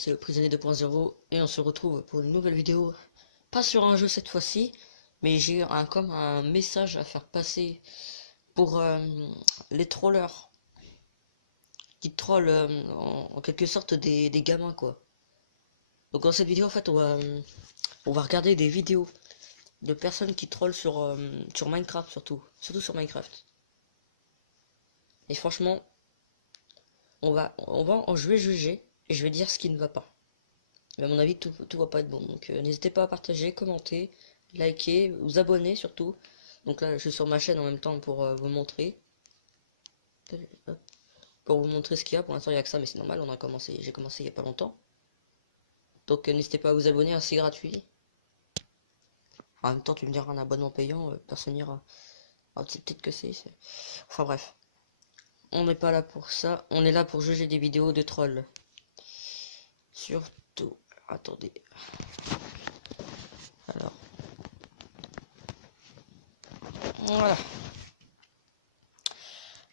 c'est le Prisonnier 2.0 et on se retrouve pour une nouvelle vidéo. Pas sur un jeu cette fois-ci, mais j'ai comme un message à faire passer pour les trollers qui trollent en quelque sorte des gamins quoi. Donc dans cette vidéo en fait on va regarder des vidéos de personnes qui trollent sur Minecraft surtout sur Minecraft. Et franchement, je vais juger et je vais dire ce qui ne va pas. Mais à mon avis, tout va pas être bon. Donc n'hésitez pas à partager, commenter, liker, vous abonner surtout. Donc là, je suis sur ma chaîne en même temps pour vous montrer. Pour vous montrer ce qu'il y a. Pour l'instant, il n'y a que ça, mais c'est normal. J'ai commencé il n'y a pas longtemps. Donc n'hésitez pas à vous abonner, hein, c'est gratuit. En même temps, tu me diras un abonnement payant, personne n'ira. Ah, c'est peut-être que c'est. Enfin bref. On n'est pas là pour ça. On est là pour juger des vidéos de trolls. Surtout. Attendez. Alors. Voilà.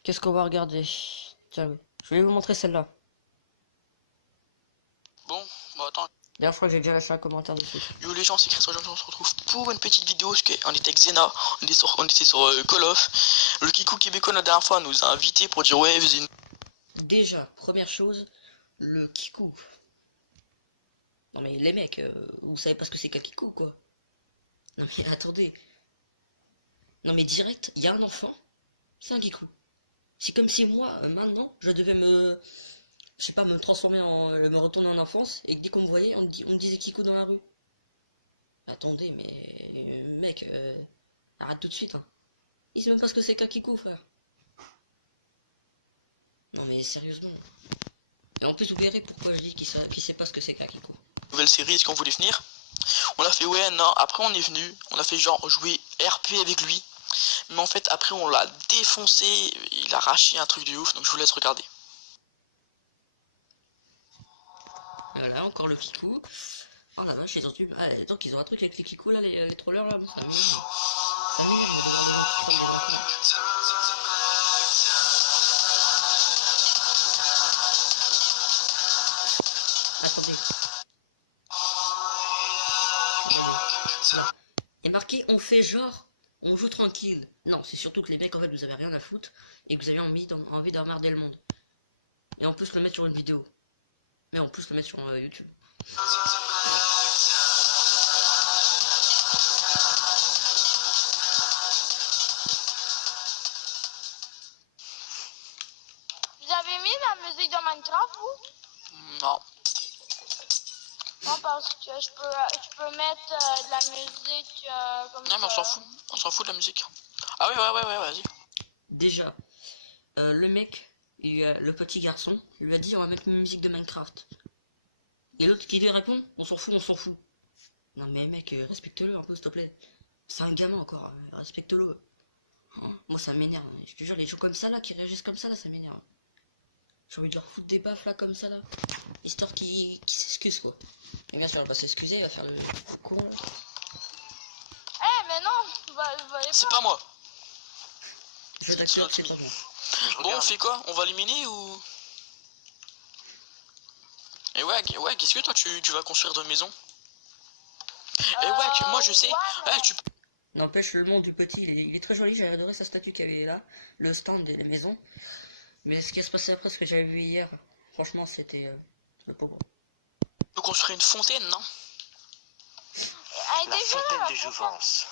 Qu'est-ce qu'on va regarder? Tiens, je vais vous montrer celle-là. Bon, bah attends. D'ailleurs, je crois que j'ai déjà lâché un commentaire dessus. Yo les gens, c'est Chris, aujourd'hui on se retrouve pour une petite vidéo. On était avec Zena, on était sur Call of. Le Kikou québécois la dernière fois nous a invités pour dire ouais, vas-y. Déjà, première chose, le Kikou. Non mais les mecs, vous savez pas ce que c'est qu'un Kikou quoi. Non mais attendez. Non mais direct, il y a un enfant, c'est un Kikou. C'est comme si moi, maintenant, je devais je sais pas, me transformer me retourner en enfance, et que dès qu'on me voyait, on me disait Kikou dans la rue. Attendez, mais mec, arrête tout de suite, hein. Il sait même pas ce que c'est qu'un Kikou, frère. Non mais sérieusement. Et en plus, vous verrez pourquoi je dis qu'il sait pas ce que c'est qu'un Kikou. Nouvelle série, est-ce qu'on voulait venir? On a fait ouais, non, après on est venu, on a fait genre jouer RP avec lui. Mais en fait, après on l'a défoncé, il a arraché un truc de ouf, donc je vous laisse regarder. Voilà, encore le Kikou. Oh la vache, ils ont dû... Ah, donc ils ont un truc avec les Kikou là, les trollers là, bon, ça m'énerve. Ça m'énerve de voir des gens qui trollent des enfants. Attendez. Voilà. Et marqué, on fait genre, on joue tranquille. Non, c'est surtout que les mecs en fait vous avez rien à foutre et que vous avez envie d'emmerder le monde. Et en plus le mettre sur une vidéo. Et en plus le mettre sur YouTube. Vous avez mis la musique de Minecraft, vous? Non. Non, parce que je peux mettre de la musique comme Non, mais ça. on s'en fout de la musique. Ah oui, ouais, vas-y. Déjà, le mec, le petit garçon, lui a dit on va mettre une musique de Minecraft. Et l'autre qui lui répond on s'en fout, on s'en fout. Non mais mec, respecte-le un peu s'il te plaît. C'est un gamin encore, respecte-le. Hein, moi ça m'énerve, je te jure, les gens comme ça là, qui réagissent comme ça là, ça m'énerve. J'ai envie de leur foutre des baffes là comme ça là. Histoire qu'il s'excuse quoi. Et bien sûr, elle va s'excuser, il va faire le con là. Eh, mais non, vous voyez C'est pas. pas moi. Je t'accorde, c'est pas bon. Bon, on fait quoi? On va éliminer ou... Et ouais, qu'est-ce que toi tu vas construire de maison? Et ouais, moi je sais. Ouais, Ouais, tu... N'empêche, le nom du petit, il est très joli, j'ai adoré sa statue qu'il y avait là, le stand des maisons. Mais ce qui se passait après, ce que j'avais vu hier, franchement, c'était le pauvre. peux construire une fontaine, non? Elle est La déjà fontaine là. des Jouvence.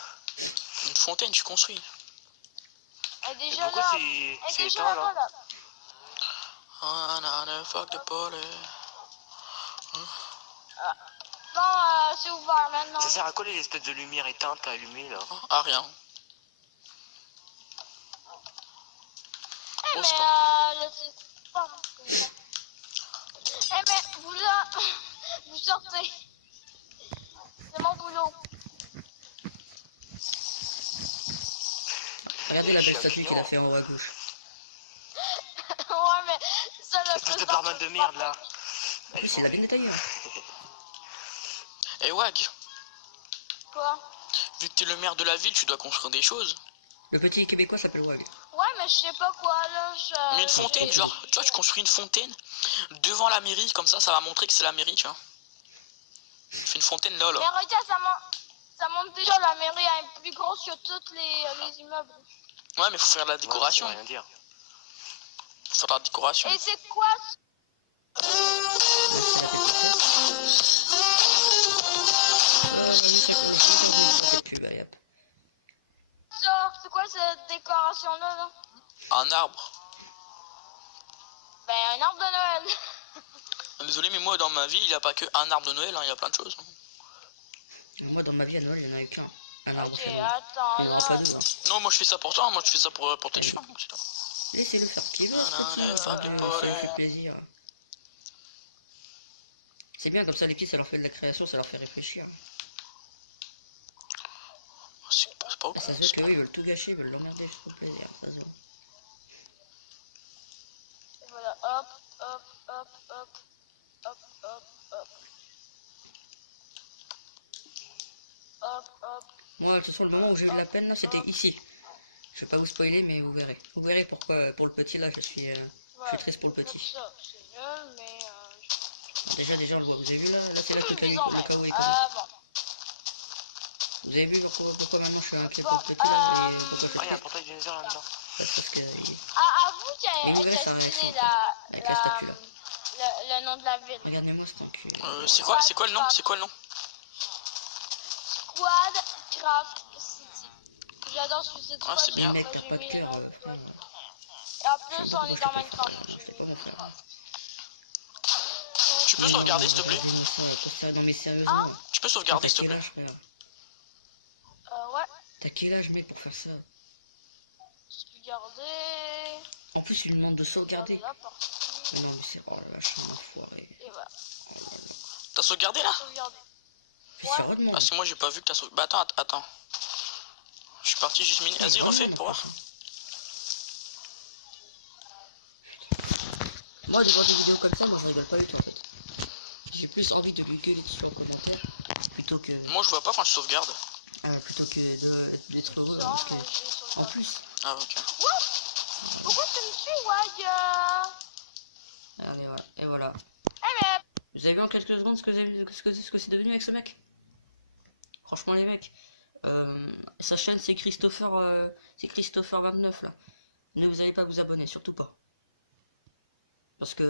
Une fontaine, tu construis. Elle est Et déjà pourquoi là. c'est Elle est déjà éteint là? là. Ah, non, fuck the police. Non, c'est ouvert maintenant. Ça sert à quoi les espèces de lumière éteintes allumées là? Ah, rien. Eh, Oh, mais stop. là, c'est pas comme ça. Eh, mais vous là, vous sortez. C'est mon boulot. Regardez la belle statue qu'il a fait en haut à gauche. Ouais, mais ça le Espèce de barman de merde là. En plus, il a bien détaillé. Hein. Et Wag, Quoi? vu que t'es le maire de la ville, tu dois construire des choses. Le petit québécois s'appelle Wag. Ouais, mais je sais pas quoi là. Mais une fontaine, genre, tu vois, tu construis une fontaine devant la mairie, comme ça va montrer que c'est la mairie, tu vois. Tu fais une fontaine là, Mais là. regarde, ça monte déjà la mairie est plus grosse que tous les immeubles. Ouais, mais faut faire de la Ouais, décoration. ça veut rien dire. Faut faire de la décoration. Et c'est quoi C'est plus, bah, hop. ça? C'est quoi cette décoration là? Un arbre. Ben un arbre de Noël. Désolé, mais moi, dans ma vie, il n'y a pas que un arbre de Noël, hein, il y a plein de choses. Moi, dans ma vie à Noël, il n'y en a eu qu'un. Un arbre Ok, chez nous. attends Il n'y en aura pas là. deux. Hein. Non, moi, je fais ça pour toi, moi, je fais ça pour tes chiens. Laissez-le faire ce qu'il veut, ce Non, petit. non, fuck the Ça body. lui fait plaisir. C'est bien, comme ça, les petits, ça leur fait de la création, ça leur fait réfléchir. C'est pas Ah, ça se c'est voit pas- qu'eux, ils veulent tout gâcher, ils veulent l'emmerder juste pour le plaisir. Ça se voit. Et voilà, hop, hop, hop, hop, hop, hop, hop. Hop, hop. Moi, de toute façon, le moment où j'ai eu de la peine, là, c'était ici. Je vais pas vous spoiler, mais vous verrez. Vous verrez pourquoi, pour le petit, là, je suis triste pour le petit. Ça, c'est nul, mais Déjà, on le voit. Vous avez vu, là c'est là que le plus en le même. chaos est Ah bon. Vous avez vu pourquoi maintenant je suis inquiet Bon, pour le petit, là, et pourquoi je suis Ah, il y a un triste. portail dinosaure là-dedans. Parce que... Avoue Et vous qu'elle verrez, ça a arrive, stylé ça. Avec la statue, là. le nom de la ville. Regardez-moi cet enculé. c'est quoi le nom? C'est quoi le nom? Squad Craft City. J'adore Suicide Ah, Squad. c'est bien. Mais mec, Moi, t'as j'ai pas de mis cœur, le nom. frère. Et en plus, on est dans Minecraft. C'est pas mon frère. Tu peux sauvegarder, s'il te plaît? Regardez-moi ça, pour ça, non mais sérieusement. Tu peux sauvegarder, T'as s'il te quel plaît? âge, frère? Ouais. T'as quel âge, mec, pour faire ça? Sauvegarder. En plus, il me demande de sauvegarder. La partie. Mais non, mais c'est... Oh la vache, c'est un enfoiré. Et voilà. Oh là là. T'as sauvegardé, là? Sauvegarder. Puis sérieusement. Parce que moi, j'ai pas vu que t'as sauvegardé. Bah, attends. Je suis parti juste mini. Vas-y, refais pour voir. Moi, de voir des vidéos comme ça, moi je rigole pas du tout en fait. J'ai plus envie de lui gueuler dessus en commentaire plutôt que Moi, je vois pas quand je sauvegarde. d'être heureux. Non, Parce que, mais j'ai en sauvegardé. plus, Ah, ok. Pourquoi tu me suis, Wag? allez, voilà. Et voilà. Eh mais... Vous avez vu en quelques secondes ce que c'est devenu avec ce mec? Franchement, les mecs, sa chaîne c'est Christopher 29 là. Ne vous allez pas vous abonner, surtout pas. Parce que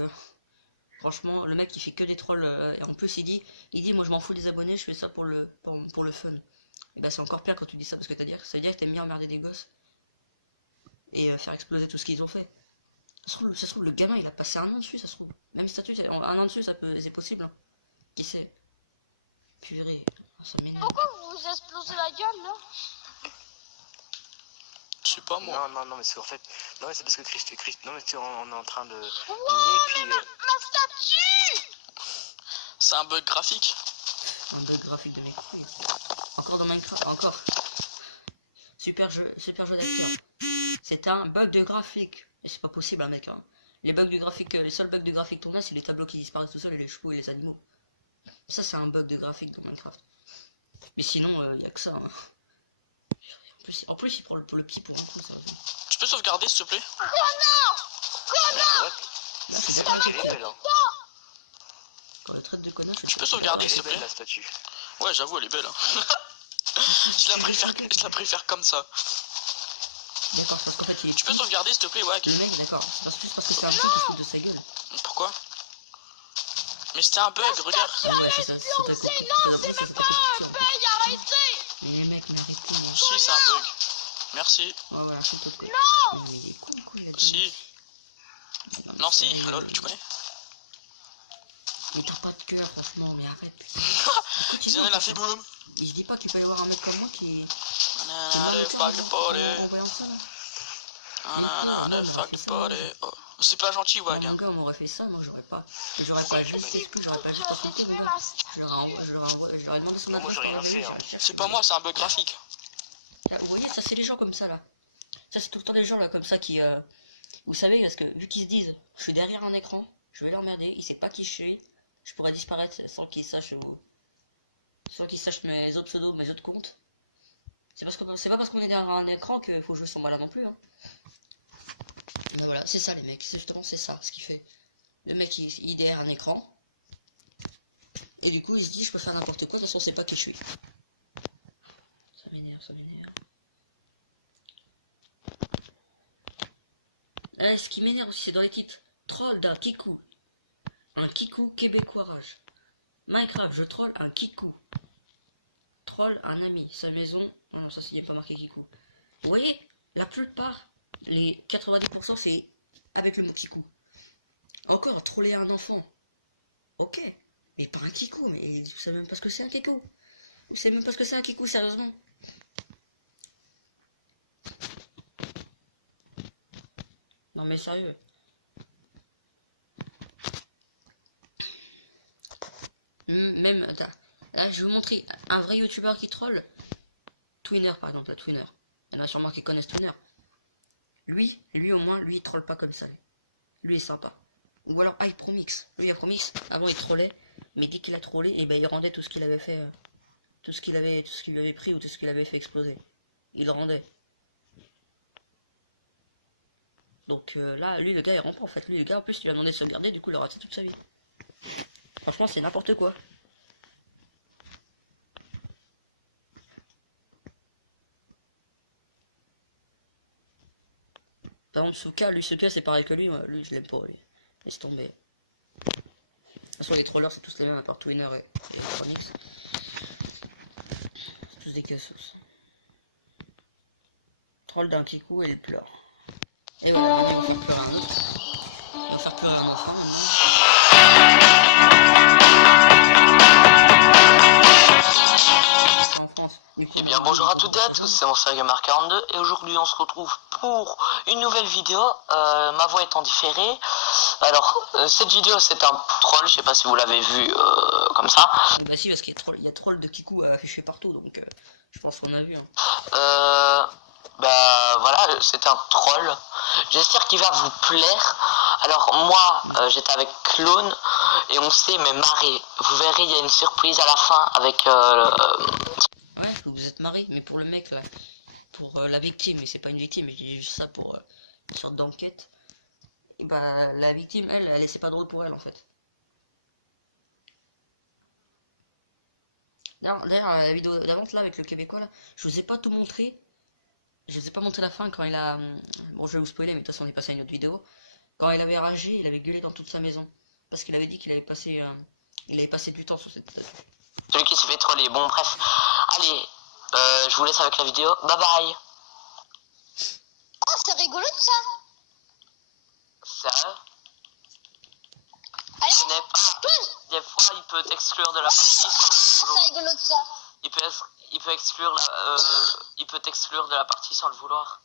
franchement, le mec il fait que des trolls et en plus il dit moi je m'en fous des abonnés, je fais ça pour le fun. Et bah c'est encore pire quand tu dis ça parce que ça veut dire que t'aimes bien emmerder des gosses et faire exploser tout ce qu'ils ont fait. Ça se trouve le gamin il a passé un an dessus, ça se trouve. Même statut, un an dessus c'est possible. Hein. Qui sait? Purée, ça m'énerve. Pourquoi vous vous explosez la gueule, là? Je sais pas, moi. Non, mais c'est en fait. Non, mais c'est parce que non, mais tu sais, on est en train de. Wow, puis, mais ma statue! C'est un bug graphique. Un bug graphique de mes couilles. Encore dans Minecraft, encore. Super jeu d'acteur. C'est un bug de graphique. Et c'est pas possible, hein, mec. Hein. Les seuls bugs de graphique qu'on a, c'est les tableaux qui disparaissent tout seuls et les chevaux et les animaux. Ça, c'est un bug de graphique dans Minecraft. Mais sinon, y a que ça. Hein. En plus, il prend le petit pour un coup, ça. Tu peux sauvegarder, s'il te plaît? C'est vrai qu'elle est belle, hein. Quand la traite de connasse, Tu peux sauvegarder, Elle s'il est te belle plaît? la statue. Ouais, j'avoue, elle est belle. Hein. je la préfère comme ça. D'accord, c'est parce qu'en fait, il est Tu peux sauvegarder, s'il te plaît, ouais. le mec, d'accord. C'est juste parce que c'est un petit qui se fout de sa gueule. Pourquoi? Mais c'était un bug, regarde. Ouais, c'est ça, Non, c'est même pas un bug, arrêtez! Mais les mecs, mais arrêtez. Hein. Si, c'est un bug. Merci. Ouais, voilà, c'est tout quoi. Non! Mais il est con, quoi, il a dit. Si. Non, si, lol, tu connais? Mais t'as pas de cœur, franchement, mais arrête. Zionel a fait boum. Il se dit pas qu'il peut y avoir un mec comme moi qui... Nanana, fuck the party. En voyant ça, là. Nanana, fuck the party. Oh. C'est pas gentil, Moi, Wag. mon Hein. gars, on m'aurait fait ça, moi j'aurais pas juste insulté, mon J'ai gars. ma Je leur ai demandé son Non, moi, adresse. j'ai rien par fait, mail, hein. j'ai cherché. C'est pas moi, c'est un bug graphique. Ah, vous voyez, ça c'est les gens comme ça là. Ça c'est tout le temps des gens là comme ça qui... Vous savez, parce que vu qu'ils se disent, je suis derrière un écran, je vais l'emmerder, il sait pas qui je suis, je pourrais disparaître sans qu'il sache mes autres pseudos, mes autres comptes. C'est pas parce qu'on est derrière un écran qu'il faut jouer son malin non plus. Hein. Voilà, c'est ça les mecs, c'est justement c'est ça ce qu'il fait. Le mec il est derrière un écran. Et du coup il se dit je peux faire n'importe quoi, de toute façon on sait pas qui je suis. Ça m'énerve, ça m'énerve. Ce qui m'énerve aussi c'est dans les titres. Troll d'un kikou. Un kikou québécois rage. Minecraft, je troll un kikou. Troll un ami, sa maison. Oh non, ça c'est pas marqué kikou. Vous voyez, la plupart, les 90% c'est avec le mot kikou. Encore, troller un enfant. Ok, mais pas un kikou, mais vous savez même pas ce que c'est un kikou. Vous savez même pas ce que c'est un kikou, sérieusement. Non mais sérieux. Même, là je vais vous montrer un vrai youtubeur qui troll. Twinner par exemple, la Twinner. Il y en a sûrement qui connaissent Twinner. Lui au moins, lui il troll pas comme ça. Lui est sympa. Ou alors iPromix. Lui iPromix, avant il trollait, mais dès qu'il a trollé, et ben il rendait tout ce qu'il avait fait, tout ce qu'il lui avait pris ou tout ce qu'il avait fait exploser. Il le rendait. Donc là, lui le gars il rend pas en fait. Lui le gars en plus il lui a demandé de sauvegarder, du coup il a raté toute sa vie. Franchement c'est n'importe quoi. Par exemple Suka, lui Suka c'est pareil que lui, moi, lui je l'aime pas lui. Laisse tomber. De toute façon les trollers c'est tous les mêmes à part Twinner et Phoenix. C'est tous des cassos. Troll d'un kikou et il pleure. Et voilà, on va faire pleurer un autre. On va faire pleurer un enfant maintenant. En France. Eh bien bonjour à toutes et à tous, c'est mon Gamer42 et aujourd'hui on se retrouve pour une nouvelle vidéo, ma voix est en différé. Alors cette vidéo c'est un troll, je sais pas si vous l'avez vu comme ça. Bah si parce qu'il y a troll de Kikou affiché partout donc je pense qu'on a vu. Hein. Bah voilà, c'est un troll, j'espère qu'il va vous plaire. Alors moi j'étais avec Clone et on s'est mais marré, vous verrez il y a une surprise à la fin avec... Ouais, vous êtes marré, mais pour le mec là, pour la victime, et c'est pas une victime, mais je dis juste ça pour une sorte d'enquête. Et bah la victime, elle c'est pas drôle pour elle en fait. D'ailleurs, la vidéo d'avant là avec le Québécois là, je vous ai pas tout montré. Je vous ai pas montré la fin quand il a. Bon je vais vous spoiler, mais de toute façon on est passé à une autre vidéo. Quand il avait ragé, il avait gueulé dans toute sa maison. Parce qu'il avait dit qu'il avait passé. Il avait passé du temps sur cette statue. Celui qui s'est fait troller, bon bref. Allez, je vous laisse avec la vidéo, bye bye. Oh, c'est rigolo tout ça. Sérieux? Allez, Ce n'est pas... Des fois il peut t'exclure de la partie sans le c'est vouloir. rigolo tout ça. Il peut exclure la... il peut t'exclure de la partie sans le vouloir.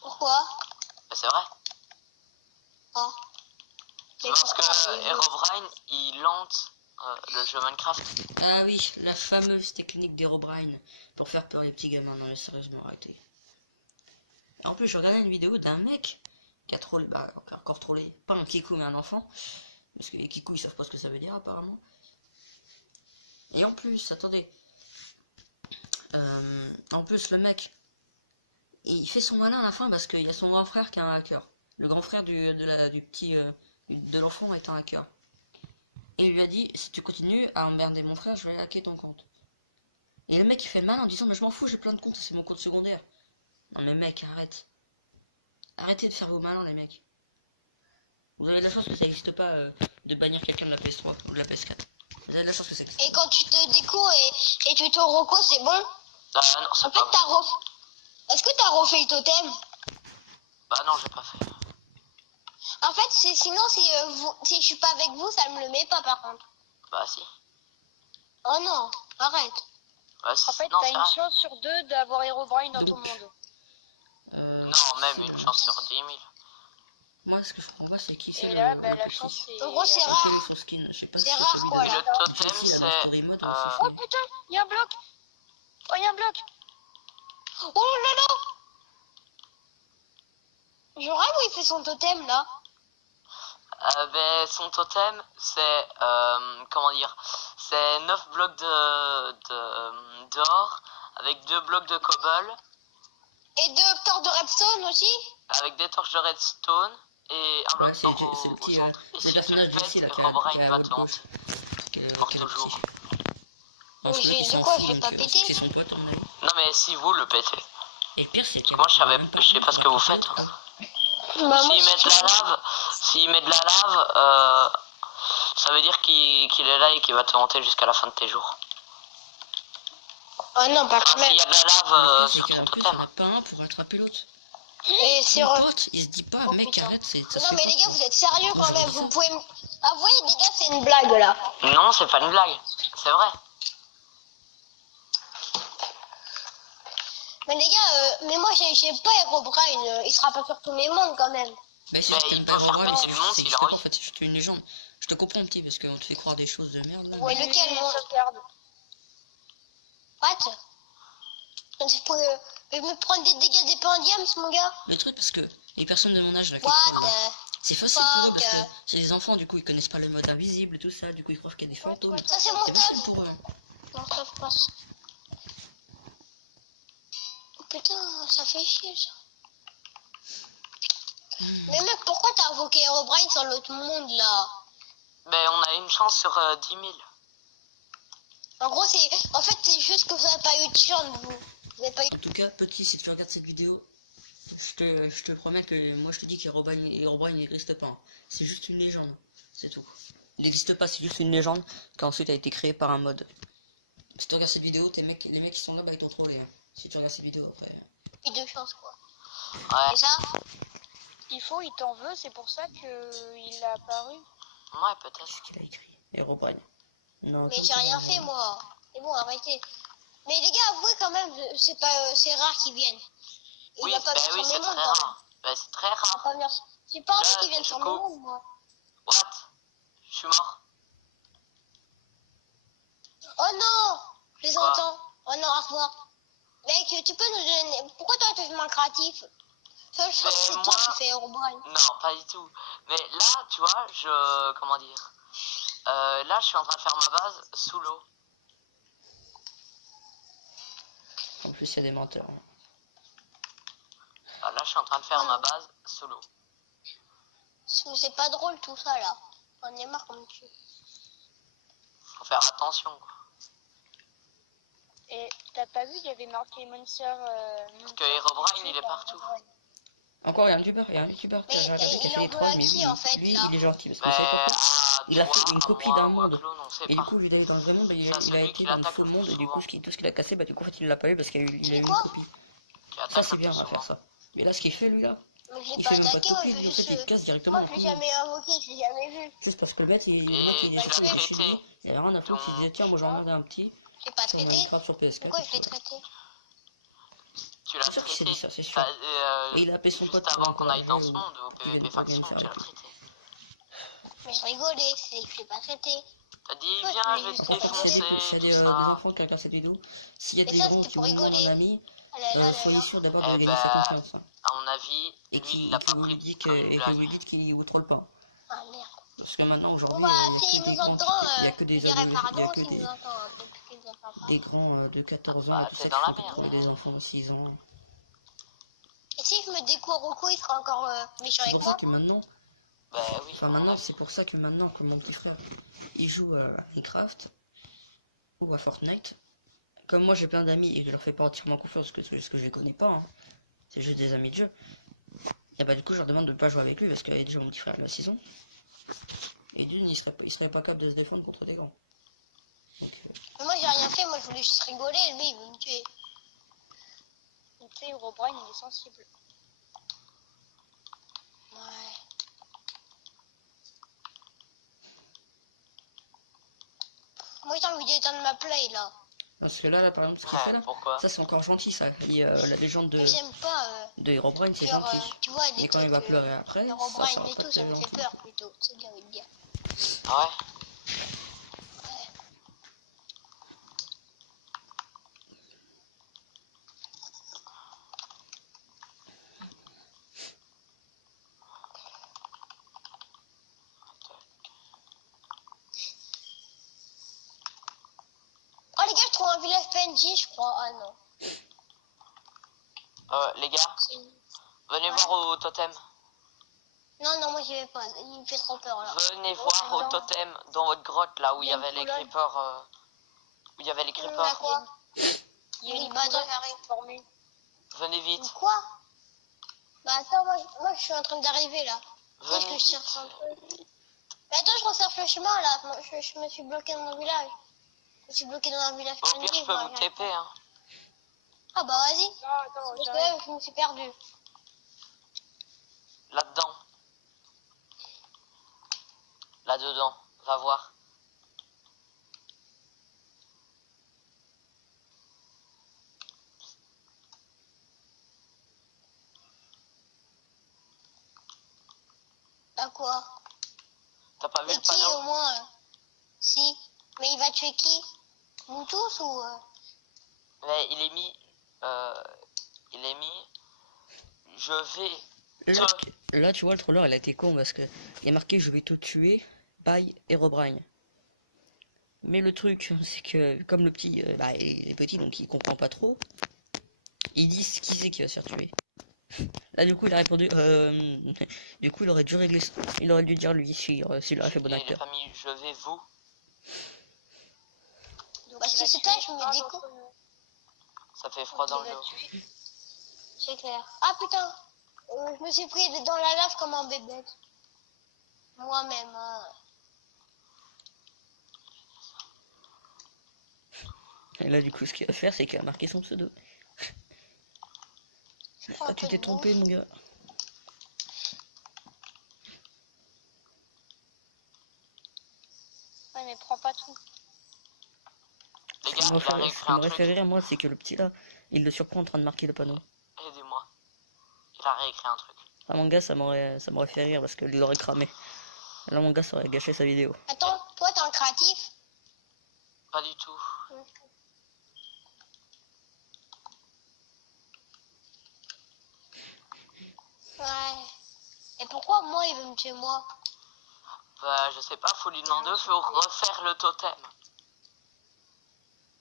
Pourquoi? C'est vrai. Oh. C'est parce que Herobrine il lance le jeu Minecraft. Ah oui, la fameuse technique d'Herobrine pour faire peur les petits gamins. Non mais sérieusement arrêtez. En plus je regardais une vidéo d'un mec qui a trollé, bah encore trollé, pas un kikou mais un enfant. Parce que les kikou ils savent pas ce que ça veut dire apparemment. Et en plus, attendez. En plus le mec, il fait son malin à la fin parce qu'il y a son grand frère qui est un hacker. Le grand frère du petit de l'enfant est un hacker. Et il lui a dit, si tu continues à emmerder mon frère, je vais hacker ton compte. Et le mec il fait le malin en disant, mais je m'en fous, j'ai plein de comptes, c'est mon compte secondaire. Non mais mec, arrête. Arrêtez de faire vos malins les mecs. Vous avez de la chance que ça n'existe pas de bannir quelqu'un de la PS3 ou de la PS4. Vous avez de la chance que ça existe. Et quand tu te déco et tu te reco, c'est bon? Non, c'est En fait, pas t'as refait. Est-ce que t'as refait le totem? Bah non, j'ai pas fait. En fait, sinon, si je suis pas avec vous, ça me le met pas par contre. Bah si. Oh non, arrête. Bah si. En fait, Non, t'as c'est une vrai. chance sur deux d'avoir Herobrine dans Donc, ton monde. Non, même une chance sur 10 000. Moi ce que je comprends pas c'est qui c'est Et là, le bah, la petit. chance, c'est... En gros, c'est Quel rare. est son skin? Je sais pas si C'est c'est rare, celui quoi, de... là. Le totem Ici, la c'est... story mode, Oh putain, il y a un bloc. Oh, il y a un bloc. Oh là là! Genre, où il fait son totem là? Ben, son totem, c'est, comment dire, c'est 9 blocs d'or, avec 2 blocs de cobble, Et 2 torches de redstone aussi. Avec des torches de redstone et un bloc Ouais, d'or c'est le au petit, centre. Et c'est le si tu personnage le du petit pètes, là, Herobrine qui est à va haute te gauche. hanter. Qui est Pour le toujours. petit. Bon, Mais celui-là qui de s'en quoi fout, je vais pas donc péter. c'est son pote à mon avis. Non mais si vous le pétez. Et le pire, c'est Parce que que moi je savais, même pas je sais pas ce que vous faites. l'autre, quoi. Bah, moi, S'il met de la lave, ça veut dire qu'il est là et qu'il va te hanter jusqu'à la fin de tes jours. Oh non, pas quand Enfin, même. s'il y a de la Le lave pire, c'est sur qu'en ton plus, il n'y en totem. a pas un pour attraper l'autre. Et c'est Son vrai. pote, il se dit pas, Oh, mec, putain. arrête, ça Non, se fait mais pas, les gars, quoi. vous êtes sérieux Moi, quand je même. dis Vous ça. pouvez. Ah, vous voyez, les gars, c'est une blague là. Non, c'est pas une blague. C'est vrai. Mais les gars, mais moi, j'ai pas Herobrine. Il sera pas sur tous mes mondes quand même. Mais c'est Mais juste que il t'aimes peut pas faire Herobrine, péter c'est le juste monde que ça s'il a existe pas, envie. en fait, c'est juste une légende. Je te comprends, petit, parce qu'on te fait croire des choses de merde, là. Ouais, mais- lequel monde Sauvegarde. What? Je peux me prendre des dégâts d'épendium, mon gars? Le truc, parce que les personnes de mon âge, là, qui What trouvent, c'est facile pour eux, fuck? parce que c'est des enfants, du coup, ils connaissent pas le mode invisible et tout ça, du coup, ils croient qu'il y a des fantômes. Ça, c'est mon C'est facile stuff. pour eux, hein. Non, ça passe. Oh, putain, ça fait chier ça. Mais mec, pourquoi t'as invoqué Herobrine sur l'autre monde là? Ben on a une chance sur 10 000. En gros, c'est juste que vous n'avez pas eu de chance, vous. Vous avez pas eu. En tout cas, petit, si tu regardes cette vidéo, je te promets que moi je te dis qu'Herobrine il n'existe pas, hein. C'est juste une légende, c'est tout. Il n'existe pas, c'est juste une légende qui ensuite a été créée par un mode. Si tu regardes cette vidéo, les mecs qui sont là, bah, ils t'ont trollé, hein. Si tu regardes cette vidéo après. eu de chance, quoi. Ouais. Et ça? Il t'en veut, c'est pour ça qu'il a apparu. Ouais, peut-être. Qu'est-ce qu'il a écrit? Herobrine. Non, Mais tout j'ai rien ça, fait, non. moi. C'est bon, arrêtez. Mais les gars, avouez quand même, c'est rare qu'ils viennent. Il Oui, va pas ben venir oui, sur c'est mes très mondes, quand même. rare. Ben c'est très Il va rare. pas venir. J'ai pas envie Là, qu'ils viennent du sur mes coup- mondes, moi. What? Je suis mort. Oh non! Je les Quoi? entends. Oh non, au revoir. Mec, tu peux nous donner. Pourquoi toi, tu fais moins créatif? Ça, je pense que c'est Mais toi moi- qui fais Herobrine. Non, pas du tout. Mais là, tu vois, comment dire? Là, je suis en train de faire ma base sous l'eau. En plus, il y a des menteurs, hein. Là, je suis en train de faire ma base sous l'eau. C'est pas drôle tout ça là. On est marre comme tu. Faut faire attention, quoi. Et t'as pas vu, il y avait marqué Monster. Parce que Herobrine, il est partout. Encore, il y a un YouTuber, Mais j'ai regardé qui a il fait en les veut trolls, à mais qui en fait lui, là? il est gentil, parce que Mais vous savez pourquoi? à Il a fait toi, une à copie moi, d'un ou à monde. Claude, on sait Et pas. du coup, il a eu dans le vrai monde, C'est il a celui été qui dans le l'attaque faux le monde, plus et du coup, tout ce qu'il a cassé, bah du coup, en fait, il l'a pas eu parce qu'il a eu une Quoi? copie. Qui Ça, attaque c'est le bien plus à faire souvent. ça. Mais là, ce qu'il fait, lui, là, Mais je l'ai il pas fait même pas de attaqué, moi copie, je lui, l'ai en fait, il juste. casse directement Moi la je l'ai commune. jamais invoqué, je l'ai jamais vu. Juste parce que le bête, il Et y en a qui tu essaient l'as de chez traité. lui, il y a rien à foutre, il disait, tiens, moi, j'en emmerde un petit Je l'ai pas sur traité. Minecraft sur PS4. Pourquoi je l'ai traité? Tu l'as C'est sûr qu'il s'est traité. dit ça, c'est sûr. Et il a appelé son Juste pote pour avant qu'on aille dans ce encourager monde, au il PVP va bien faction, faire tu l'as avec. traité. Mais je rigolais, je l'ai pas traité. T'as dit, Ouais, viens, mais je vais te pourquoi S'il y a défoncer, des tout des ça. enfants qui regardent cette vidéo, s'il y a Et des ça, gens c'était qui pour vous demandent rigoler. un ami, Ah là là là soyez là. sûr d'abord de Eh lui gagner sa ben, confiance, hein. à mon avis, Et lui, il l'a que pas vous pris lui dites comme une et que blague. vous lui dites qu'il vous troll pas. Ah merde. Parce que maintenant, Bon aujourd'hui, bah, il y a s'il que des nous grands entend, il y a que il des dirait adolescents, il y pardon a que s'il nous entend. Peut-être qu'il dirait pas. des grands de 14 ans Bah, et tout t'es ça dans qui la font que merde. trouver des enfants de 6 ans. Et si je me découvre Roku, il sera encore méchant C'est avec pour ça moi? que maintenant, Bah oui, enfin à mon maintenant, avis. c'est pour ça que maintenant, que mon petit frère, il joue à Minecraft ou à Fortnite. Comme moi j'ai plein d'amis et que je leur fais pas entièrement confiance parce que c'est juste que je les connais pas, hein. C'est juste des amis de jeu. Et bah du coup je leur demande de pas jouer avec lui parce qu'il y a déjà mon petit frère à la saison. Et d'une il serait pas capable de se défendre contre des grands. Donc, Mais moi j'ai rien fait, moi je voulais juste rigoler, et lui il veut me tuer. Tu sais, Herobrine, il est sensible. Ouais. Moi j'ai envie d'éteindre ma play là. parce que là par exemple ce qu'il fait Ouais, là, pourquoi? ça c'est encore gentil ça. La légende Mais j'aime pas de Herobrine c'est genre, gentil. tu vois, les Et quand il trucs, va pleurer après, ça Herobrine sera et pas tout, de ça me fait gentil. peur plutôt, c'est bien envie de dire. Ouais. Oh les gars, je trouve un village PNJ, je crois. Ah non. Les gars, venez Ouais. voir au totem. Non, non, moi j'y vais pas. Il me fait trop peur là. Venez voir au totem dans votre grotte là où il y avait les creepers. Où il y avait les Là, creepers. quoi? Il y a Oui, une bah, colonne attends. à réformer. Venez vite. Quoi? Bah attends, moi je suis en train d'arriver là. Qu'est-ce Venez que je vite. cherche un peu? Mais attends, je recherche le chemin là. Moi, je me suis bloqué dans un village. Je me suis bloqué dans un village Au pire, je peux moi, vous TP. Hein. Ah bah vas-y. Non, attends, Parce que j'arrive. là, je me suis perdu. Là-dedans. Là-dedans. Va voir. À quoi? T'as pas vu Et le qui panneau? au moins si. Mais il va tuer qui? Nous tous ou Mais il est mis. Il est mis. Je vais. Là, tu vois, le troller, il a été con parce que il est marqué je vais te tuer, by Herobrine. Mais le truc, c'est que comme le petit, bah, il est petit donc il comprend pas trop, ils disent qui c'est qui va se faire tuer. Là, du coup, il a répondu, du coup, il aurait dû régler ça. Il aurait dû dire lui s'il aurait fait bon Et les acteur. familles, je vais vous. Bah si c'est toi, je me découpe. Ça fait froid dans le dos. C'est clair. Ah putain, je me suis pris dans la lave comme un bébé. Moi-même. Hein. Et là, du coup, ce qu'il va faire, c'est qu'il va marquer son pseudo. Je prends un Ah, tu peu t'es de trompé, bouffe. mon gars. Ouais, mais prends pas tout. Les Ce gars, qui il a réécrit un m'aurait fait truc. rire, moi, c'est que le petit là, il le surprend en train de marquer le panneau. Aidez-moi. Il a réécrit un truc. Ah, mon gars, ça m'aurait fait rire parce qu'il l'aurait cramé. Là, mon gars, ça aurait gâché sa vidéo. Attends, toi t'es un créatif? Pas du tout. Ouais. Et pourquoi moi il veut me tuer moi? Bah, je sais pas, faut lui demander, faut refaire le totem.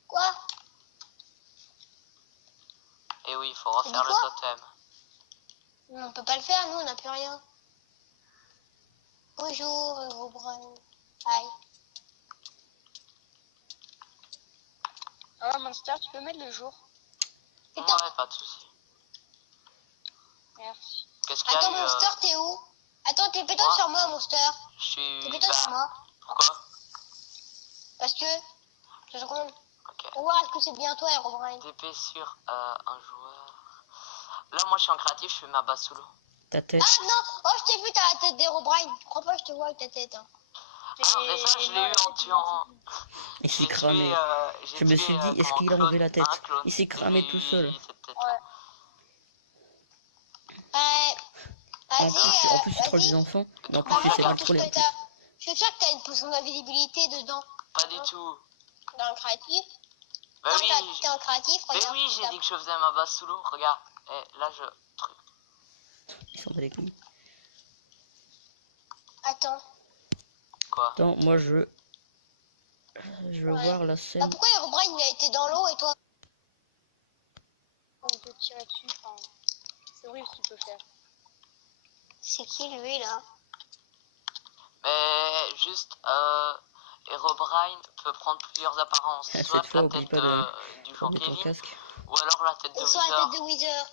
Quoi? Et oui, il faut refaire dit le quoi? totem. On peut pas le faire, nous on n'a plus rien. Bonjour, vos bras. Aïe. Ah, Monster, tu peux mettre le jour? Putain. Ouais, pas de soucis. Merci. Qu'est-ce qu'il y a Attends, eu Monster, t'es où? Attends, t'es plutôt Moi sur moi, Monster. Je suis... T'es plutôt sur moi. Pourquoi? Parce que. 2 secondes. Ok. Pour voir est-ce que c'est bien toi, Herobrine. TP sur un joueur. Là, moi, je suis en créatif, je fais ma base solo. Ta tête. Ah non! Oh, je t'ai vu, t'as la tête d'Herobrine. Je crois pas que je te vois avec ta tête. Hein. Ah, mais ça, je l'ai eu en tuant... Il s'est J'ai cramé. tué, Je me suis dit, est-ce qu'il a enlevé la tête? Il s'est cramé tout seul. Ouais. En Vas-y, plus, il troll des vas-y. enfants. Mais en Bah, plus, il sait moi, mal tout ce troller. que t'as. Je suis sûr que t'as une potion d'invisibilité dedans. Pas du tout. Dans le créatif. Bah Non, oui, t'es en créatif, mais regarde. oui, j'ai dit que je faisais ma base solo. Regarde. Et là, je... Truc. Il s'en bat les couilles. Attends. Quoi? Attends, moi je veux Ouais. voir la Bah, scène. pourquoi Herobrine il a été dans l'eau et toi? On peut tirer dessus. Enfin, c'est horrible ce qu'il peut faire. C'est qui lui là? Mais juste, Herobrine peut prendre plusieurs apparences. Cette Soit fois, la oublie tête pas du de ton Kevin, casque. ou alors la tête de Et sur la Wizard. tête de Wither.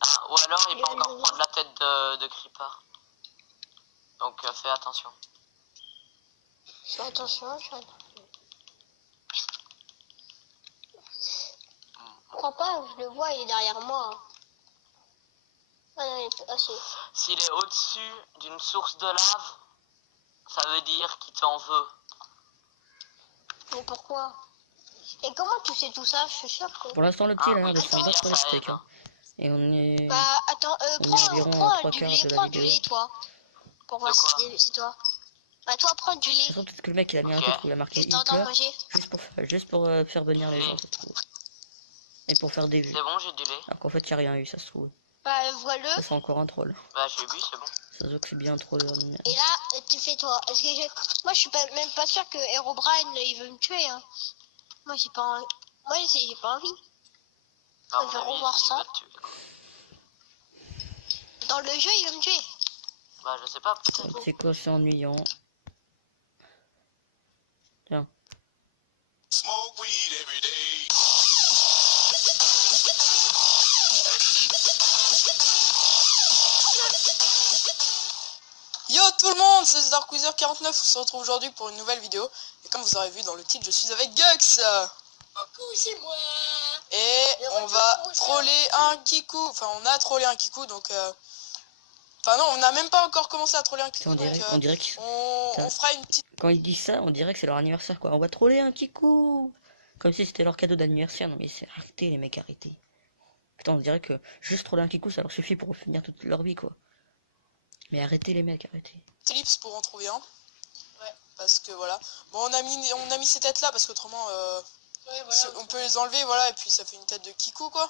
Ah, ou alors il peut Le- encore prendre la tête de Creeper. Donc fais attention. Fais attention, je crois pas, je le vois, il est derrière moi. Ah non, il est... Ah si. S'il est au-dessus d'une source de lave, ça veut dire qu'il t'en veut. Mais pourquoi? Et comment tu sais tout ça? Je suis sûr que... Pour l'instant, le petit il a l'air de oui, se battre pour les ça steaks. aide, Hein. Et on est. Bah attends, On est prends, environ prends à 3 du quarts lait, de la prends du vidéo. lait toi. Pour voir De si quoi? c'est toi. Bah toi prends du De lait. toute façon, peut-être que le mec il a mis un Ok. truc où il a marqué Qu'est-ce que t'entends Hitler manger? juste pour faire venir les gens, ça se trouve. Et pour faire des vues. C'est bon, j'ai du lait. Alors qu'en fait, il n'y a rien eu, ça se trouve. Bah vois-le. Ça, c'est encore un troll. Bah j'ai bu, c'est bon. Ça se voit que c'est bien un troll. Et là, tu fais toi. Parce que moi je suis pas, même pas sûr que Herobrine il veut me tuer. Hein. Moi j'ai pas envie. Moi j'ai pas envie. À Je mon vais avis, revoir il ça. va te tuer, quoi. Dans le jeu, il va me tuer. Bah, je sais pas, peut-être. C'est quoi, c'est ennuyant. Tiens. Smoke weed every day. Yo tout le monde, c'est Darkweezer49, on se retrouve aujourd'hui pour une nouvelle vidéo. Et comme vous aurez vu dans le titre, je suis avec Gux. Coucou, c'est moi. Et on va troller un Kiku. Enfin, on a trollé un Kiku, donc... Enfin non, on n'a même pas encore commencé à troller un Kiku, On dirait, donc on dirait qu'ils... on fera une petite... Quand ils disent ça, on dirait que c'est leur anniversaire, quoi. On va troller un Kikou. Comme si c'était leur cadeau d'anniversaire. Non mais c'est arrêtez les mecs, arrêtez. Putain, on dirait que juste troller un Kikou, ça leur suffit pour finir toute leur vie, quoi. Mais arrêtez les mecs, arrêtez. Ellipse pour en trouver un. Ouais, parce que voilà. Bon, on a mis ces têtes là parce qu'autrement, ouais, voilà, on peut les enlever, voilà, et puis ça fait une tête de Kiku, quoi.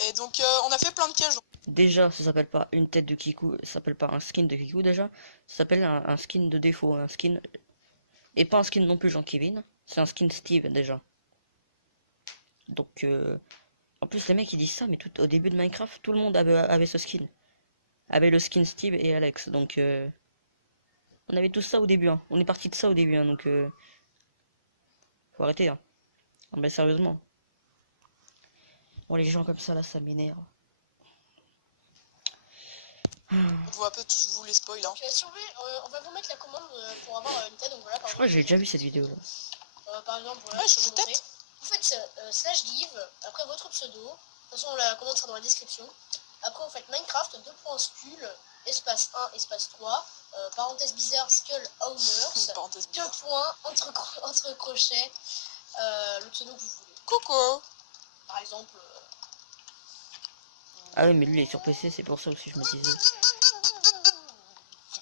Et donc, on a fait plein de pièges. Déjà, ça s'appelle pas une tête de Kikou, ça s'appelle pas un skin de Kikou déjà. Ça s'appelle un skin de défaut, un skin... Et pas un skin non plus Jean-Kevin, c'est un skin Steve déjà. Donc, en plus les mecs ils disent ça, mais tout au début de Minecraft, tout le monde avait ce skin. Avait le skin Steve et Alex, donc... On avait tous ça au début, hein. On est parti de ça au début, hein, donc... Faut arrêter, hein. Non mais sérieusement. Bon, les gens comme ça, là, ça m'énerve. On voit un peu tous vous les spoil, hein. Si on veut, on va vous mettre la commande pour avoir une tête. Donc voilà, Je crois que j'ai déjà vu cette vidéo là. par exemple, voilà, Ouais, changer de tête. vous faites slash give, après votre pseudo. De toute façon, la commande sera dans la description. Après, vous faites Minecraft, skull, espace 1, espace 3, parenthèse bizarre, skull owners, Parenthèse 2 bizarre. points, entre crochets, le pseudo que vous voulez. Coucou. Par exemple, Ah oui, mais lui il est sur PC, c'est pour ça aussi je me disais.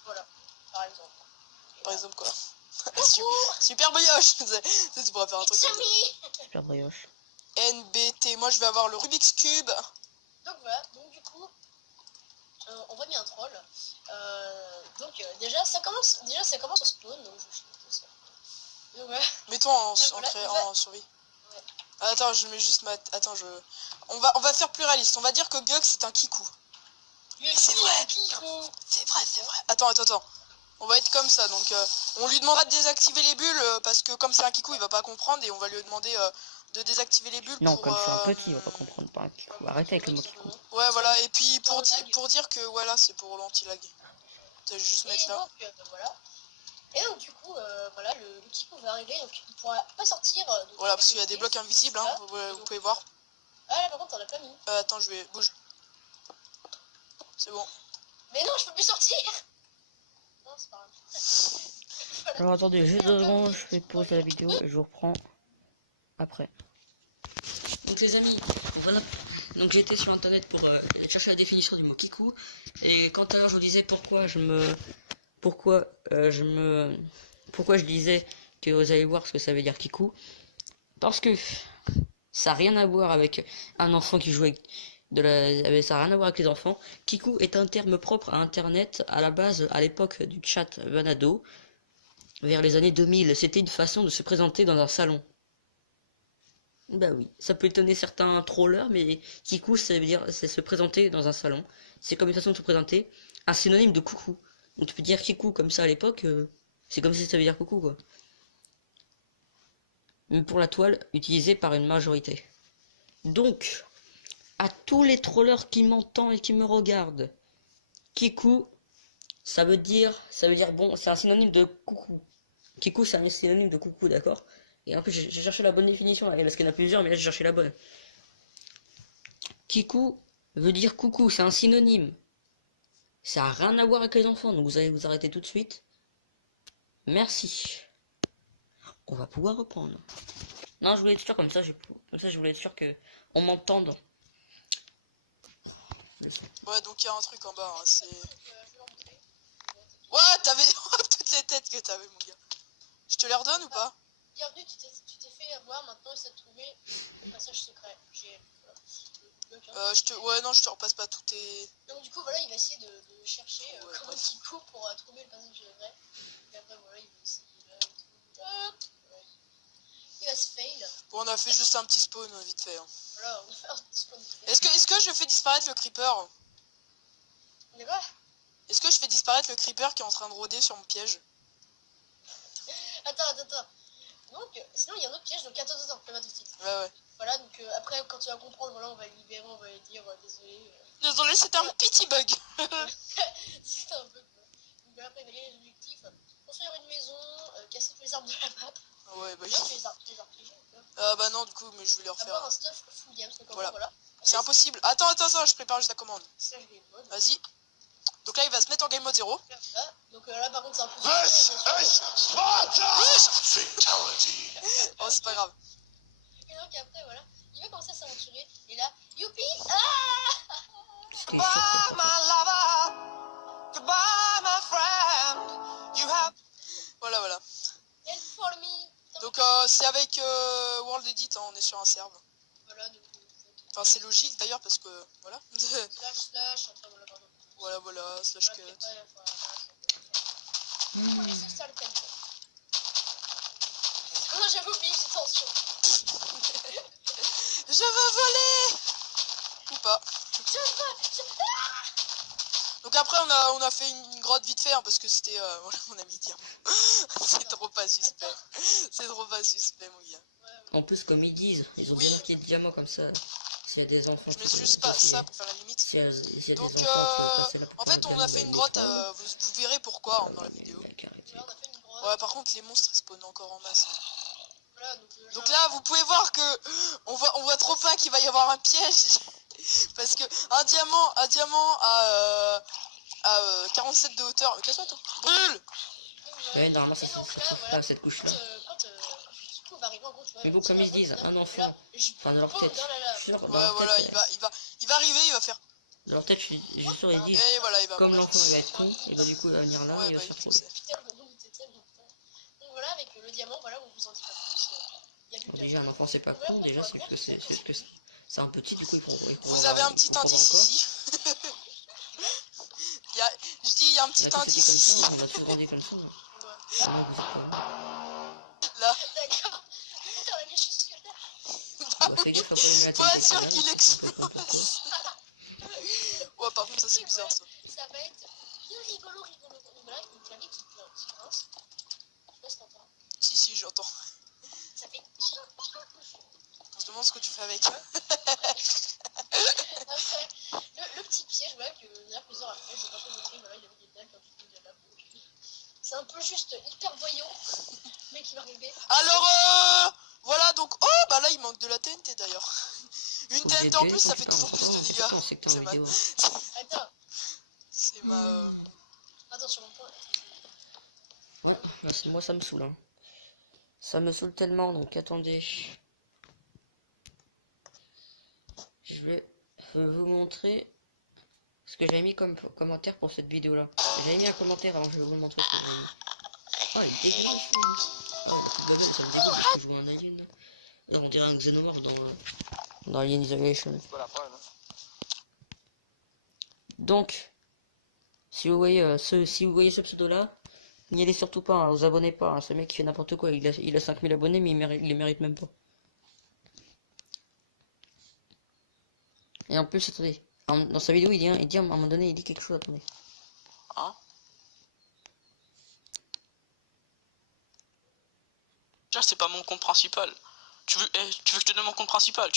voilà, par exemple. Par exemple, quoi. Super brioche. Tu pourrais faire un truc comme ça. Super brioche. NBT, moi je vais avoir le Rubik's Cube. Donc voilà, donc du coup, on voit bien un troll. Déjà ça commence au spawn, donc je vais ça. Donc voilà. Mets-toi en, Voilà, en survie. Ouais. Attends, je mets juste ma... Attends, on va faire plus réaliste. On va dire que Gug c'est un Kiku. C'est vrai. C'est vrai. Attends. On va être comme ça, donc on lui demandera de désactiver les bulles parce que comme c'est un Kiku, il va pas comprendre et on va lui demander de désactiver les bulles. Non, pour, comme c'est un petit, on va pas comprendre, pas un Kikou. Arrêtez avec le mot Kikou. Ouais, voilà, et puis pour dire que voilà, c'est pour l'anti-lag. Je vais juste mettre là. Voilà. Et donc du coup, voilà, le Kiku va arriver, donc il pourra pas sortir. Voilà, parce qu'il y a des blocs invisibles, hein, vous pouvez voir. Ah là par contre, on l'a pas mis. Attends, bouge. C'est bon. Mais non, je peux plus sortir. Non, c'est pas grave. Voilà. Alors attendez, juste 2 secondes, je fais pause à la vidéo et je vous reprends après. Donc les amis, voilà. Donc j'étais sur internet pour aller chercher la définition du mot Kiku. Et quand à l'heure je vous disais pourquoi je disais que vous allez voir ce que ça veut dire Kiku. Parce que ça n'a rien à voir avec un enfant qui joue avec ça n'a rien à voir avec les enfants. Kiku est un terme propre à internet à la base, à l'époque du chat Vanado. Vers les années 2000, c'était une façon de se présenter dans un salon. Bah oui, ça peut étonner certains trollers, mais Kiku, ça veut dire c'est se présenter dans un salon. C'est comme une façon de se présenter, un synonyme de coucou. Donc tu peux dire Kiku comme ça à l'époque, c'est comme si ça veut dire coucou quoi. Mais pour la toile, utilisée par une majorité. Donc, à tous les trollers qui m'entendent et qui me regardent, Kiku, ça veut dire bon, c'est un synonyme de coucou. Kiku, c'est un synonyme de coucou, d'accord? Et en plus, j'ai cherché la bonne définition, parce qu'il y en a plusieurs, mais là, j'ai cherché la bonne. Kiku veut dire coucou, c'est un synonyme. Ça n'a rien à voir avec les enfants, donc vous allez vous arrêter tout de suite. Merci. On va pouvoir reprendre. Non, je voulais être sûr, comme ça, je voulais être sûr que on m'entende. Ouais, donc il y a un truc en bas, hein, c'est... Ouais, t'avais toutes les têtes que t'avais, mon gars. Je te les redonne ou pas? Bienvenue, tu t'es fait avoir, maintenant il s'est trouvé le passage secret. Ouais, non, je te repasse pas tout tes... Donc du coup, voilà, il va essayer de chercher Ouais, comme un petit coup pour trouver le passage secret. Et après, voilà, il va essayer... il va se fail. Bon, on a fait juste un petit spawn vite fait. Hein. Voilà, on va faire un petit spawn. Est-ce que je fais disparaître le creeper? Mais quoi? Est-ce que je fais disparaître le creeper qui est en train de rôder sur mon piège? Attends. Donc, sinon il y a un autre piège, donc attends, fais pas tout de suite. Ouais. Voilà, donc après, quand tu vas comprendre, voilà, on va le libérer, on va lui dire désolé. Désolé, c'était un petit bug. C'était un peu. Donc voilà, après, il va lire les objectifs. Construire une maison, casser tous les arbres de la map. Ouais, bah, Là, les arbres piégés, quoi. ah bah non, du coup, mais je vais les refaire. Avoir un stuff full games, donc voilà. C'est impossible. Attends, je prépare juste la commande. Ça, je vais mode. Vas-y. Donc là, il va se mettre en game mode 0. Ah, donc là, par contre, c'est un peu. This is Sparta! Fatality. Oh, c'est pas grave. Et donc après, voilà, il va commencer à s'aventurer. Et là, youpi! Ah! C'était Voilà. Help for me! Donc c'est avec World Edit, hein, on est sur un serve. Voilà, donc. Enfin, c'est logique d'ailleurs parce que voilà. Slash, après, voilà, pardon. voilà, slash cut. Non, j'avais oublié, j'ai tension. Je veux voler. Ou pas. Donc après on a fait une grotte vite fait hein, parce que c'était voilà mon ami diamant. C'est trop pas suspect. C'est trop pas suspect mon gars. En plus, comme ils disent, ils ont Oui. bien des diamants comme ça. S'il y a des enfants. Je mets juste pas ça pour faire la limite. S'il y a des Donc enfants qui veulent passer la en fait on a fait une grotte, vous verrez pourquoi hein, dans la vidéo. Ouais par contre les monstres ils spawnent encore en masse. Hein. Voilà, Donc là vous pouvez voir que on voit trop pas qu'il va y avoir un piège. Parce que un diamant à 47 de hauteur. Mais casse-toi toi. Brûle. Ouais, normalement, c'est pas cette couche-là. Mais bon, comme ils se disent, un enfant, enfin, dans leur tête, Ouais, voilà, il va arriver, il va faire. dans leur tête, je suis sûr, ils disent, Et voilà, il va comme mourir. l'enfant il va être con, et bah du coup, il va venir là, Ouais, il va bah, se faire il trouver. sait. Donc voilà, avec le diamant, voilà, on vous en dit pas plus. Il y a du Bon, déjà, un enfant, c'est pas con, déjà, c'est juste que c'est un petit, du coup, il faut Vous avez un petit indice ici. Je dis, il y a un petit indice ici. On a toujours dit comme ça, non? Là. D'accord. Putain, la mienne, je suis là. Bah, c'est que Faut être sûr qu'il explose. Ouais, par contre, ça c'est bizarre ça. Ça va être bien rigolo. Donc voilà, une clavier qui grince. Je sais pas si t'entends. Si, j'entends. Ça fait. On se demande ce que tu fais avec. Après, le petit piège, voilà, que là, plusieurs après, je vais pas te montrer, voilà, il y avait des dalles, comme tu dis, là. C'est un peu juste hyper voyant. Le mec, il va arriver. Alors, voilà donc. Oh, bah là, il manque de la TNT d'ailleurs. Une TNT en plus, ça fait toujours plus de dégâts. C'est mal. Attends. C'est ma. Attends, sur mon point. Ouais, moi, ça me saoule, hein. Ça me saoule tellement, donc attendez. Je vais vous montrer ce que j'ai mis comme commentaire pour cette vidéo là. J'ai mis un commentaire, alors je vais vous le montrer ce que j'ai mis. Oh, il dégueulasse. Oh, ça me dégoûte, je joue un alien. Là, on dirait un xénomorphe dans Alien Isolation. Donc, si vous voyez ce pseudo là, n'y allez surtout pas, hein, vous abonnez pas, hein, ce mec qui fait n'importe quoi, il a 5000 abonnés mais il les mérite même pas. Et en plus, attendez, dans sa vidéo il dit à un moment donné, il dit quelque chose, attendez. Hein? Déjà, c'est pas mon compte principal. Tu veux que je te donne mon compte principal?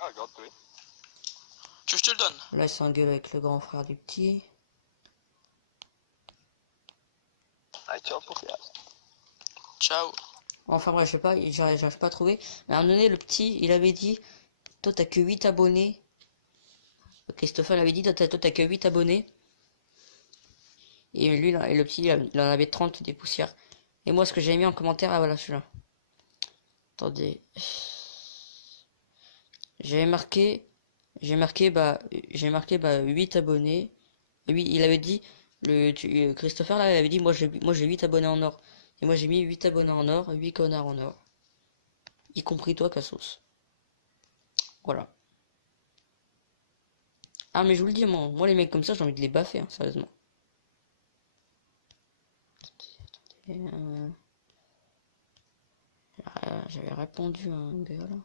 Ah, regarde, oui. Tu veux que je te le donne? Là, il s'engueule avec le grand frère du petit. Ah, ciao, pour faire. Ciao. Enfin bref, je sais pas, j'arrive pas à trouver. Mais à un moment donné, le petit, il avait dit, toi t'as que 8 abonnés. Christopher l'avait dit, toi t'as que 8 abonnés. Et lui, là, et le petit, il en avait 30 des poussières. Et moi, ce que j'ai mis en commentaire, ah voilà, celui-là. Attendez. J'ai marqué 8 abonnés. Et oui, il avait dit, Christopher là, il avait dit, moi j'ai 8 abonnés en or. Et moi j'ai mis 8 abonnés en or, 8 connards en or. Y compris toi, Cassos. Voilà. Ah mais je vous le dis, moi les mecs comme ça, j'ai envie de les baffer, hein, sérieusement. Attendez. j'avais répondu à un gars là.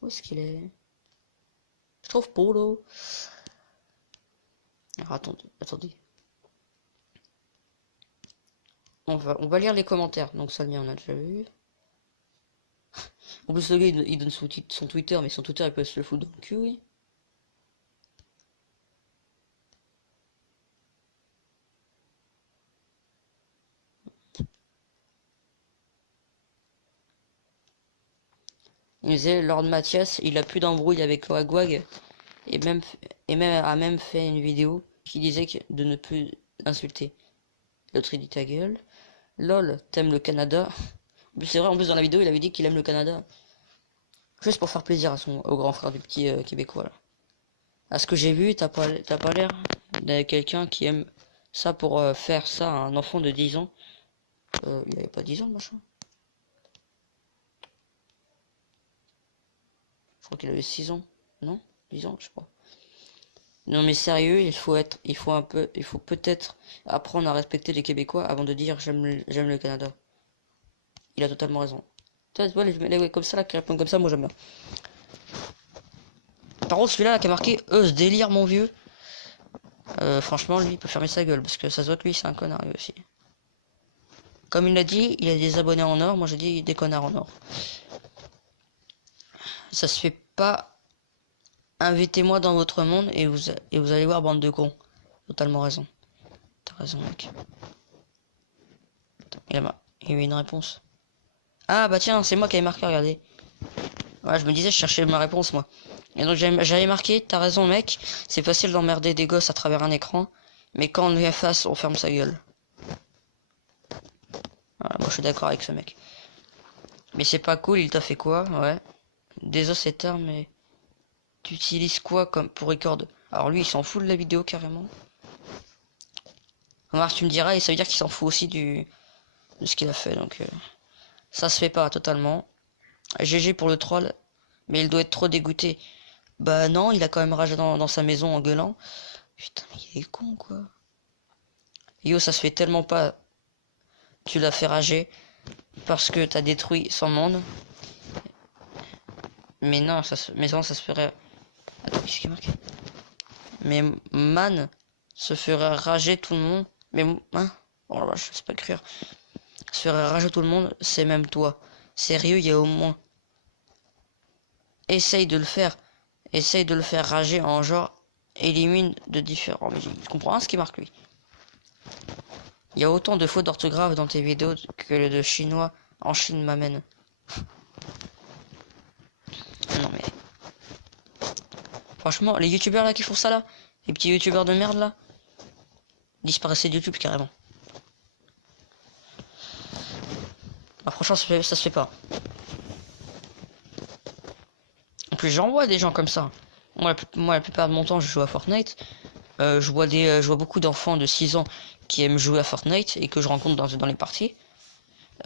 Où est-ce qu'il est? Je trouve Polo. Alors, attendez. On va lire les commentaires. Donc ça, le mien, on a déjà vu. En plus, le gars, il donne son Twitter, mais son Twitter, il peut se le foutre dans le cul, oui. Il disait, Lord Mathias, il a plus d'embrouille avec Wagwag, et a même fait une vidéo qui disait de ne plus insulter. L'autre, il dit ta gueule. Lol, t'aimes le Canada? C'est vrai, en plus, dans la vidéo, il avait dit qu'il aime le Canada. Juste pour faire plaisir au grand frère du petit Québécois, là. À ce que j'ai vu, t'as pas l'air de quelqu'un qui aime ça pour faire ça à un enfant de 10 ans. Il avait pas 10 ans, machin. Je crois qu'il avait 6 ans. Non? 10 ans, je crois. Non mais sérieux, il faut peut-être apprendre à respecter les Québécois avant de dire j'aime le Canada. Il a totalement raison. Tu vois, les comme ça là qui répondent comme ça, moi j'aime bien. Par contre celui-là qui a marqué ce délire mon vieux. Franchement lui il peut fermer sa gueule parce que ça se voit que lui c'est un connard lui aussi. Comme il l'a dit, il a des abonnés en or, moi j'ai dit des connards en or. Ça se fait pas. Invitez-moi dans votre monde et vous allez voir, bande de cons. Totalement raison. T'as raison, mec. Attends, il y a eu une réponse. Ah bah tiens, c'est moi qui avais marqué, regardez. Ouais, je me disais, je cherchais ma réponse, moi. Et donc j'avais marqué, t'as raison, mec. C'est facile d'emmerder des gosses à travers un écran. Mais quand on est face, on ferme sa gueule. Voilà, moi je suis d'accord avec ce mec. Mais c'est pas cool, il t'a fait quoi? Ouais. Désolé, c'est tard, mais... Tu utilises quoi comme pour record? Alors lui il s'en fout de la vidéo carrément. Remarque, tu me diras, et ça veut dire qu'il s'en fout aussi de ce qu'il a fait, donc ça se fait pas totalement. GG pour le troll, mais il doit être trop dégoûté. Bah non, il a quand même ragé dans sa maison en gueulant. Putain mais il est con quoi. Yo, ça se fait tellement pas. Tu l'as fait rager parce que t'as détruit son monde. Mais non, ça se ferait. Attends, qu'est-ce qui est marqué? Mais man se ferait rager tout le monde. Mais hein? Oh là là, je sais pas écrire. Se ferait rager tout le monde, c'est même toi. Sérieux, il y a au moins. Essaye de le faire. Essaye de le faire rager en genre. Élimine de différents. Mais je comprends ce qui marque lui. Il y a autant de fautes d'orthographe dans tes vidéos que le de chinois en Chine m'amène. Non mais. Franchement, les youtubeurs là qui font ça là, les petits youtubeurs de merde là, disparaissaient de YouTube carrément. Bah franchement ça se fait pas. En plus j'en vois des gens comme ça. Moi la plupart de mon temps je joue à Fortnite. Je vois beaucoup d'enfants de 6 ans qui aiment jouer à Fortnite et que je rencontre dans les parties.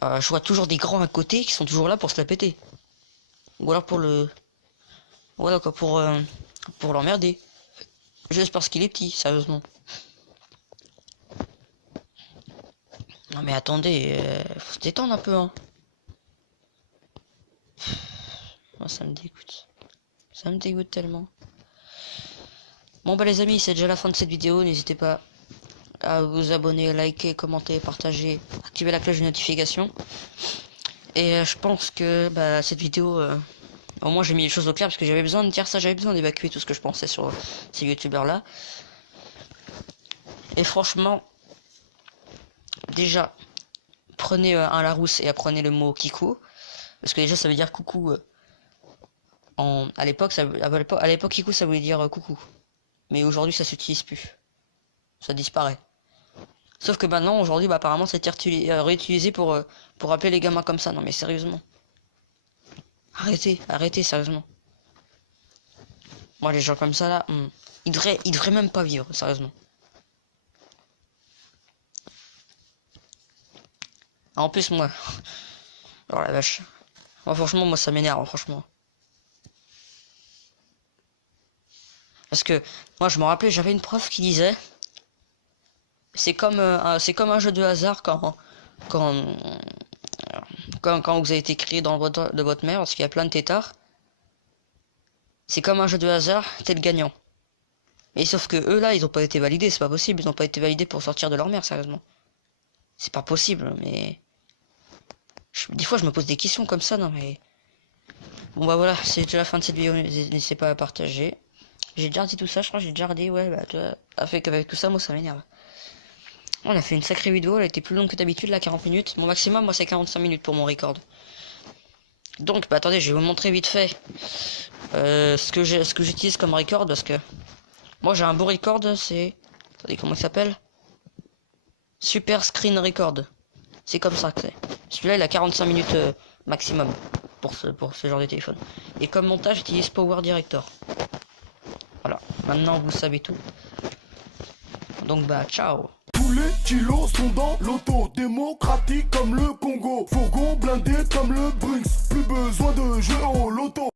Je vois toujours des grands à côté qui sont toujours là pour se la péter. Ou alors pour le... Voilà quoi, pour l'emmerder. Juste parce qu'il est petit, sérieusement. Non mais attendez, faut se détendre un peu, hein. Moi ça me dégoûte. Ça me dégoûte tellement. Bon bah les amis, c'est déjà la fin de cette vidéo. N'hésitez pas à vous abonner, liker, commenter, partager, activer la cloche de notification. Et je pense que bah, cette vidéo... Au moins j'ai mis les choses au clair parce que j'avais besoin de dire ça, j'avais besoin d'évacuer tout ce que je pensais sur ces youtubeurs là. Et franchement, déjà, prenez un Larousse et apprenez le mot kikou. Parce que déjà ça veut dire coucou. À l'époque kikou ça voulait dire coucou. Mais aujourd'hui ça s'utilise plus. Ça disparaît. Sauf que maintenant, aujourd'hui, bah, apparemment c'est réutilisé pour appeler les gamins comme ça. Non mais sérieusement. Arrêtez, sérieusement. Moi, les gens comme ça, là, ils devraient même pas vivre, sérieusement. En plus, moi... Oh la vache. Moi, franchement, moi, ça m'énerve, franchement. Parce que, moi, je me rappelais, j'avais une prof qui disait... C'est comme un jeu de hasard quand quand vous avez été créé dans de votre mère, parce qu'il y a plein de têtards. C'est comme un jeu de hasard, t'es le gagnant. Mais sauf que eux là, ils ont pas été validés, c'est pas possible, ils ont pas été validés pour sortir de leur mère, sérieusement. C'est pas possible, mais... Des fois je me pose des questions comme ça, non mais... Bon bah voilà, c'est déjà la fin de cette vidéo, n'hésitez pas à partager. J'ai déjà dit tout ça, je crois que j'ai déjà dit, ouais, bah tu vois, avec tout ça, moi ça m'énerve. On a fait une sacrée vidéo, elle était plus longue que d'habitude, là, 40 minutes. Mon maximum, moi, c'est 45 minutes pour mon record. Donc, bah attendez, je vais vous montrer vite fait ce que j'utilise comme record, parce que moi j'ai un beau record, c'est... Attendez, comment il s'appelle? Super Screen Record. C'est comme ça que c'est. Celui-là, il a 45 minutes maximum pour ce genre de téléphone. Et comme montage, j'utilise Power Director. Voilà, maintenant vous savez tout. Donc bah, ciao. Tous les kilos sont dans l'auto, démocratique comme le Congo, fourgon blindé comme le Brinks, plus besoin de jouer au loto.